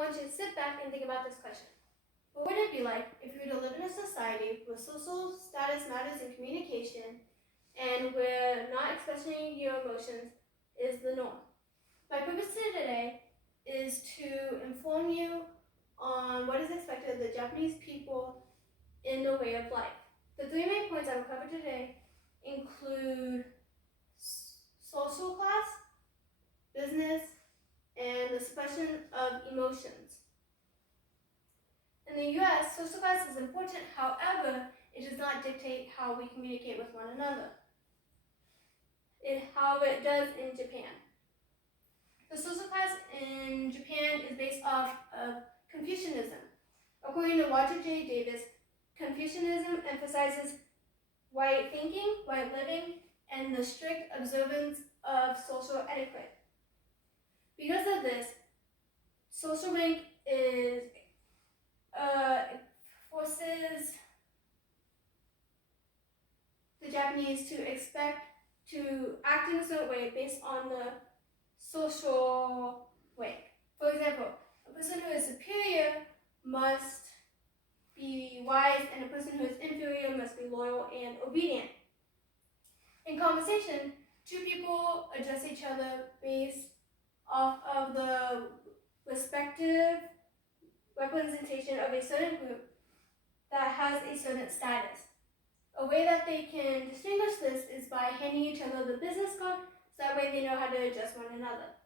want you to sit back and think about this question. What would it be like if you were to live in a society where social status matters in communication and where not expressing your emotions is the norm? My purpose today is to inform you on what is expected of the Japanese people in the way of life. The three main points I will cover today include social class, business, and the suppression of emotions. In the US, social class is important, however, it does not dictate how we communicate with one another. However, it does in Japan. The social class in Japan is based off of Confucianism. According to Roger J. Davis, Confucianism emphasizes right thinking, right living, and the strict observance of social etiquette. Because of this, social rank forces the Japanese to expect to act in a certain way based on the social rank. For example, a person who is superior must be wise, and a person who is inferior must be loyal and obedient. In conversation, two people address each other based off of the respective representation of a certain group that has a certain status. A way that they can distinguish this is by handing each other the business card, so that way they know how to address one another.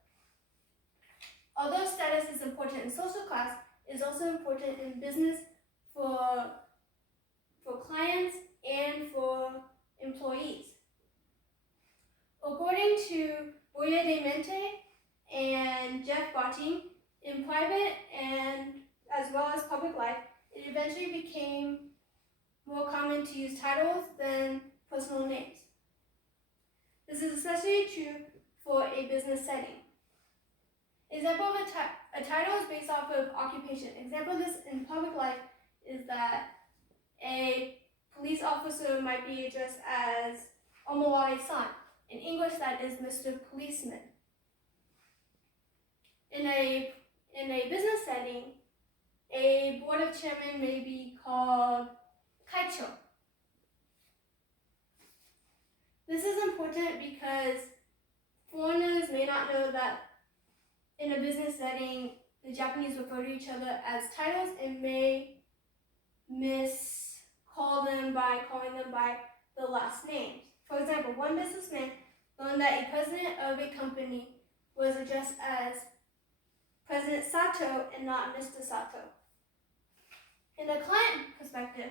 Although status is important in social class, it is also important in business for clients and for employees. According to Boya de Mente and Jeff Botting, in private and as well as public life, it eventually became more common to use titles than personal names. This is especially true for a business setting. Example of a title is based off of occupation. Example of this in public life is that a police officer might be addressed as Omawari-san. In English, that is Mr. Policeman. In a business setting, a board of chairmen may be called kaicho. This is important because foreigners may not know that in a business setting, the Japanese refer to each other as titles and may miscall them by calling them by the last names. For example, one businessman learned that a president of a company was addressed as President Sato and not Mr. Sato. In the client perspective,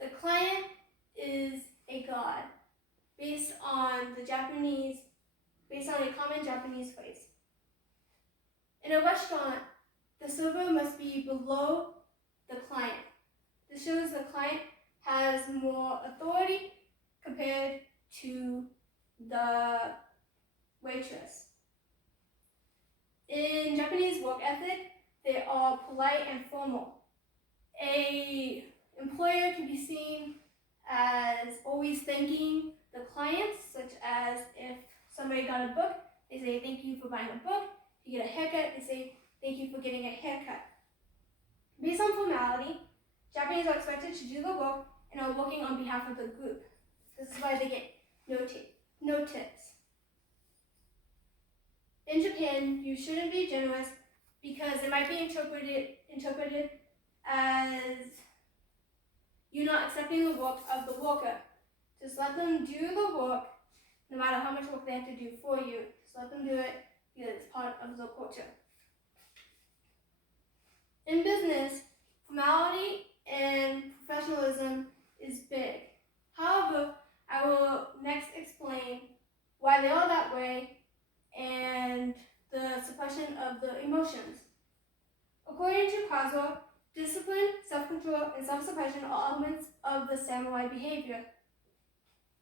the client is a god based on a common Japanese phrase. In a restaurant, the server must be below the client. This shows the client has more authority compared to the waitress. In Japanese work ethic, they are polite and formal. An employer can be seen as always thanking the clients, such as if somebody got a book, they say thank you for buying a book. If you get a haircut, they say thank you for getting a haircut. Based on formality, Japanese are expected to do the work and are working on behalf of the group. This is why they get no tips. In Japan, you shouldn't be generous because it might be interpreted as you not accepting the work of the worker. Just let them do the work, no matter how much work they have to do for you. Just let them do it because it's part of the culture. In business, formality and professionalism is big. However, I will next explain why they are that way and the suppression of the emotions. According to Kazuo, discipline, self-control, and self-suppression are elements of the samurai behavior.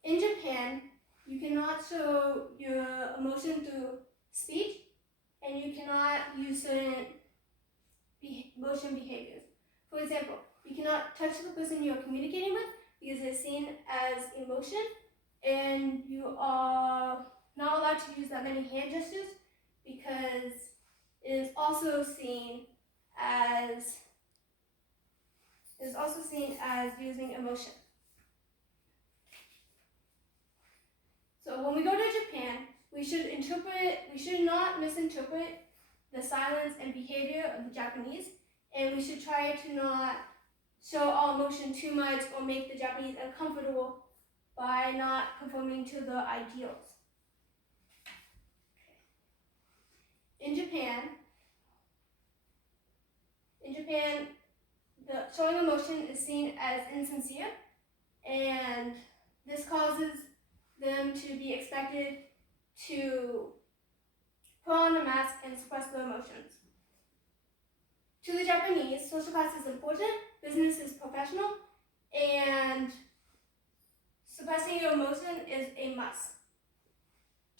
In Japan, you cannot show your emotion through speech, and you cannot use certain emotion behaviors. For example, you cannot touch the person you are communicating with because it's seen as emotion, and you are not allowed to use that many hand gestures because it is also seen as using emotion. So when we go to Japan, we should not misinterpret the silence and behavior of the Japanese, and we should try to not show our emotion too much or make the Japanese uncomfortable by not conforming to the ideals. In Japan, the showing emotion is seen as insincere, and this causes them to be expected to put on a mask and suppress their emotions. To the Japanese, social class is important, business is professional, and suppressing your emotion is a must.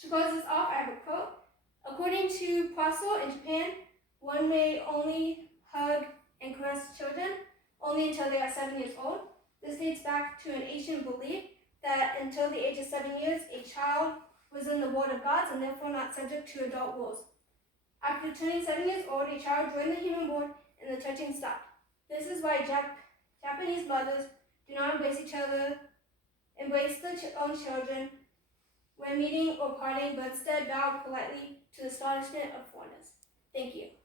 To close this off, I have a quote. According to Paso in Japan, one may only hug and caress children only until they are 7 years old. This dates back to an ancient belief that until the age of 7 years, a child was in the world of gods and therefore not subject to adult rules. After turning 7 years old, a child joined the human world and the touching stopped. This is why Japanese mothers do not embrace their own children when meeting or parting, but instead bow politely to the astonishment of foreigners. Thank you.